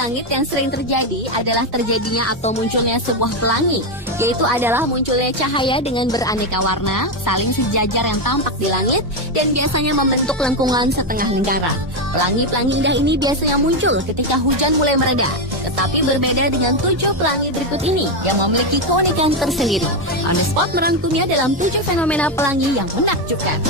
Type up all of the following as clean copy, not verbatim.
langit yang sering terjadi adalah terjadinya atau munculnya sebuah pelangi, yaitu adalah munculnya cahaya dengan beraneka warna, saling sejajar yang tampak di langit, dan biasanya membentuk lengkungan setengah lingkaran. Pelangi-pelangi indah ini biasanya muncul ketika hujan mulai mereda, tetapi berbeda dengan 7 pelangi berikut ini yang memiliki keunikan tersendiri. On the Spot merangkumnya dalam 7 fenomena pelangi yang menakjubkan.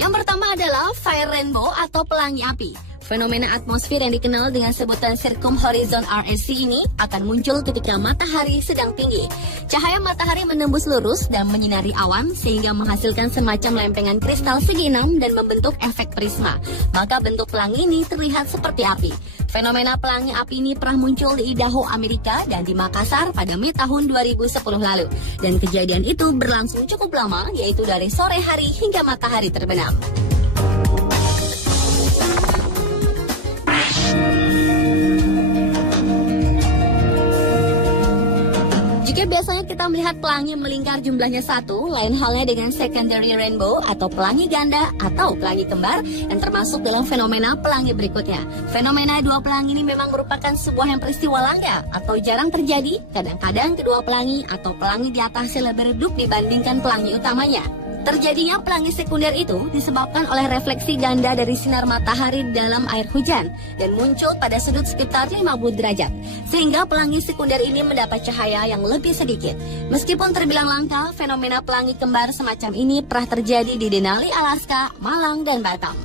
Yang pertama adalah fire rainbow atau pelangi api. Fenomena atmosfer yang dikenal dengan sebutan circumhorizon RSC ini akan muncul ketika matahari sedang tinggi. Cahaya matahari menembus lurus dan menyinari awan sehingga menghasilkan semacam lempengan kristal segi 6 dan membentuk efek prisma. Maka bentuk pelangi ini terlihat seperti api. Fenomena pelangi api ini pernah muncul di Idaho, Amerika dan di Makassar pada Mei tahun 2010 lalu. Dan kejadian itu berlangsung cukup lama, yaitu dari sore hari hingga matahari terbenam. Jika biasanya kita melihat pelangi melingkar jumlahnya 1, lain halnya dengan secondary rainbow atau pelangi ganda atau pelangi kembar yang termasuk dalam fenomena pelangi berikutnya. Fenomena dua pelangi ini memang merupakan sebuah yang peristiwa langka atau jarang terjadi. Kadang-kadang kedua pelangi atau pelangi di atasnya lebih redup dibandingkan pelangi utamanya. Terjadinya pelangi sekunder itu disebabkan oleh refleksi ganda dari sinar matahari dalam air hujan dan muncul pada sudut sekitar 50 derajat, sehingga pelangi sekunder ini mendapat cahaya yang lebih sedikit. Meskipun terbilang langka, fenomena pelangi kembar semacam ini pernah terjadi di Denali, Alaska, Malang, dan Batam.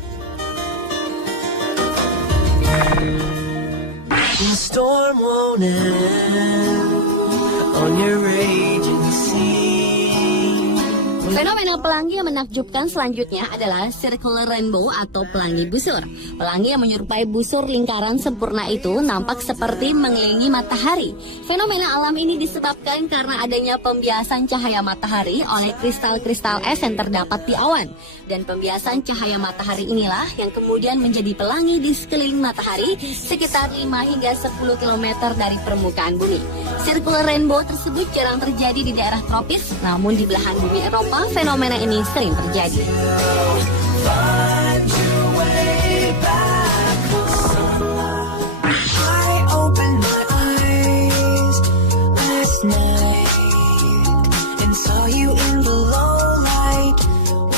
The storm won't end on your raging sea. Fenomena pelangi yang menakjubkan selanjutnya adalah circular rainbow atau pelangi busur. Pelangi yang menyerupai busur lingkaran sempurna itu nampak seperti mengelilingi matahari. Fenomena alam ini disebabkan karena adanya pembiasan cahaya matahari oleh kristal-kristal es yang terdapat di awan. Dan pembiasan cahaya matahari inilah yang kemudian menjadi pelangi di sekeliling matahari sekitar 5 hingga 10 km dari permukaan bumi. Circular rainbow tersebut jarang terjadi di daerah tropis, namun di belahan bumi Eropa fenomena ini sering terjadi.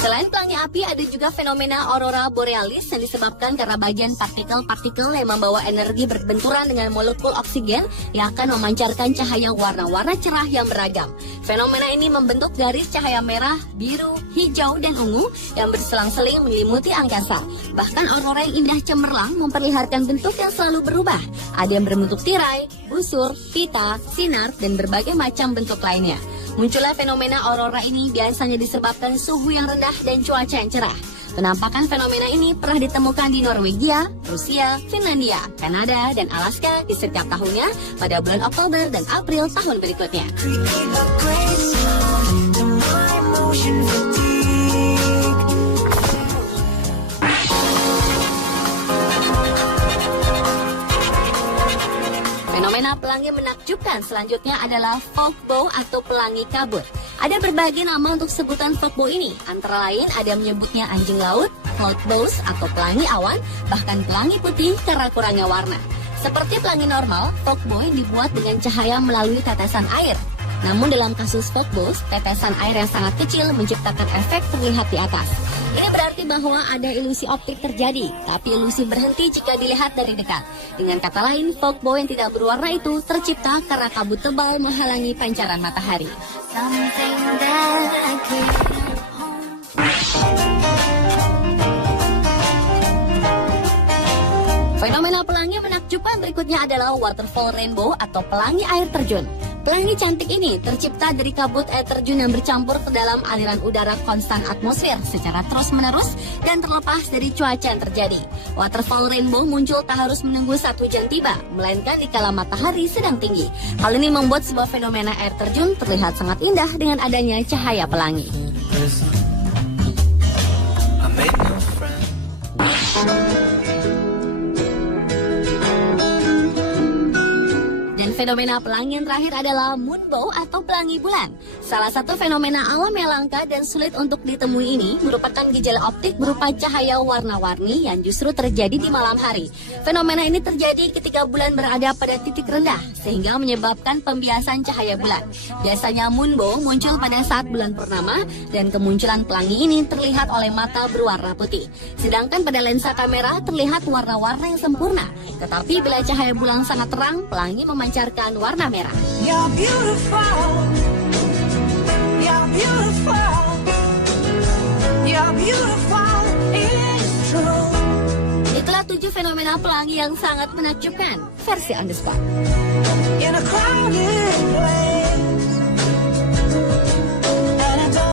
Selain pelangi api, ada juga fenomena aurora borealis yang disebabkan karena bagian partikel-partikel yang membawa energi berbenturan dengan molekul oksigen yang akan memancarkan cahaya warna-warna cerah yang beragam. Fenomena ini membentuk garis cahaya merah, biru, hijau, dan ungu yang berselang-seling menyelimuti angkasa. Bahkan aurora yang indah cemerlang memperlihatkan bentuk yang selalu berubah. Ada yang berbentuk tirai, busur, pita, sinar, dan berbagai macam bentuk lainnya. Munculnya fenomena aurora ini biasanya disebabkan suhu yang rendah dan cuaca yang cerah. Penampakan fenomena ini pernah ditemukan di Norwegia, Rusia, Finlandia, Kanada, dan Alaska di setiap tahunnya pada bulan Oktober dan April tahun berikutnya. Fenomena pelangi menakjubkan selanjutnya adalah fog bow atau pelangi kabut. Ada berbagai nama untuk sebutan fog bow ini, antara lain ada menyebutnya anjing laut, cloud bows atau pelangi awan, bahkan pelangi putih karena kurangnya warna. Seperti pelangi normal, fog bow dibuat dengan cahaya melalui tetesan air. Namun dalam kasus fog bows, tetesan air yang sangat kecil menciptakan efek terlihat di atas. Ini berarti bahwa ada ilusi optik terjadi, tapi ilusi berhenti jika dilihat dari dekat. Dengan kata lain, fog bow yang tidak berwarna itu tercipta karena kabut tebal menghalangi pancaran matahari. Fenomena pelangi menakjubkan berikutnya adalah waterfall rainbow atau pelangi air terjun. Pelangi cantik ini tercipta dari kabut air terjun yang bercampur ke dalam aliran udara konstan atmosfer secara terus-menerus dan terlepas dari cuaca yang terjadi. Waterfall rainbow muncul tak harus menunggu 1 jam tiba, melainkan dikala matahari sedang tinggi. Hal ini membuat sebuah fenomena air terjun terlihat sangat indah dengan adanya cahaya pelangi. Fenomena pelangi yang terakhir adalah moonbow atau pelangi bulan. Salah satu fenomena alam yang langka dan sulit untuk ditemui ini merupakan gejala optik berupa cahaya warna-warni yang justru terjadi di malam hari. Fenomena ini terjadi ketika bulan berada pada titik rendah sehingga menyebabkan pembiasan cahaya bulan. Biasanya moonbow muncul pada saat bulan purnama dan kemunculan pelangi ini terlihat oleh mata berwarna putih. Sedangkan pada lensa kamera terlihat warna-warna yang sempurna. Tetapi bila cahaya bulan sangat terang, pelangi memancarkan warna merah. You're beautiful. You're beautiful. You're beautiful. It's true. Itulah 7 fenomena pelangi yang sangat menakjubkan versi On The Spot. In a crowded place.